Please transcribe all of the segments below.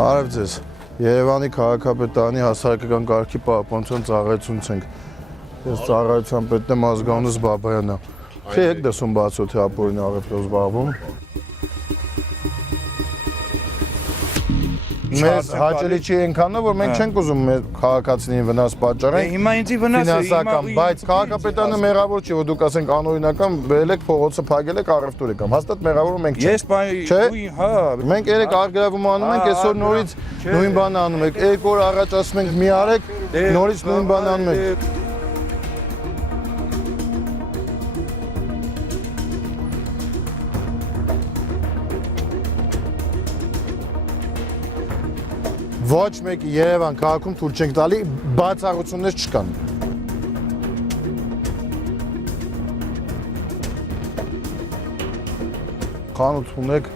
Արև ձեզ, Երևանի քաղաքապետարանի հասարակական կարգի պահպանության ծառայությունից ենք։ Ես ծառայության պետն եմ Ազգանունս Բաբայանն եմ։ Չէ եք դասում բացօթի ապօրինի առևտրով զբաղվում։ Մեզ հաճելի չի այնքանը, որ մենք չենք ուզում մեր քաղաքացիներին վնաս պատճառենք։ Հիմա ինձ վնաս է, բայց քաղաքապետարանը մեղավոր չի, որ դուք ասենք անօրինական բերել եք փողոցը փակել եք առևտուր եք ամ։ Հաստատ մեղավոր մենք չենք։ հա։ Մենք երեք արգելվում անում ենք, այսօր նորից նույն բանը անում եք։ 2 օր առաջ ասում ենք մի արեք, նորից նույն բանը անում եք։ Ոչ մեկ Երևան քաղաքում թույլ չենք տալի, բացառություններ չկան։ Խանութ ունեք,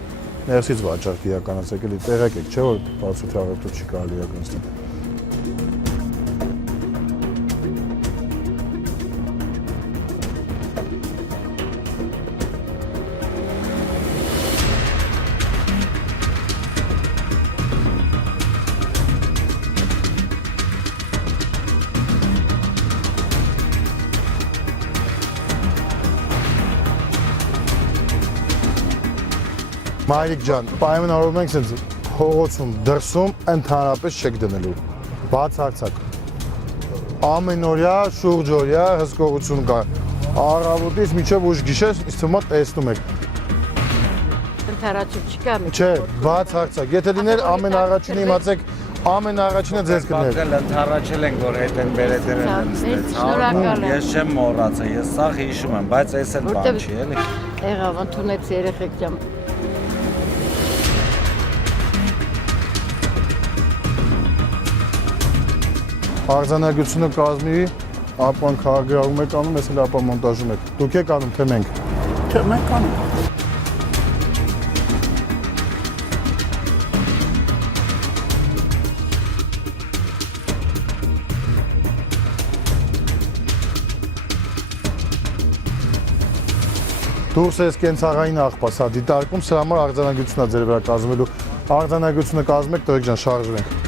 ներսից վաճառք իրականացեք, էլի տեղեք եք, չէ՞ որ բացօթի առևտուր չի կարելի իրականացնել։ Մայրիկ ջան, պայմանավորվում ենք սենց փողոցում, դրսում ընդհանրապես չեք դնելու, բացարձակ։ Ամենօրյա, շուրջօրյա հսկողություն կա։ Առավոտից մինչև ուշ գիշեր ինձ թվում է տեսնում եք։ Ընդհանրացում չկա։ Չէ, բացարձակ։ Եթե լիներ ամեն առաջինը իմացեք, ամեն առաջինը ձեզ կներ։ Ընդհանրացել ենք, որ հետ են բերետեր են նստել։ Ես չեմ մոռացել, ես սաղ հիշում եմ, բայց այս էլ բան չի, էլի։ Եղավ, ընդունեց երեխեք ջան։ Արձանագրությունը կազմի, ապա քաղաքագրում եք անում, ես էլ ապա մոնտաժում եք։ Դուք եք անում, թե մենք։ Չէ, մենք անում։ Դուրս ես կենցաղային աղբաս, հա դիտարկում, սրա համար արձանագրությունն է ձեր վրա կազմելու։ Արձանագրությունը կազմեք, տղեկ ջան, շարժվենք։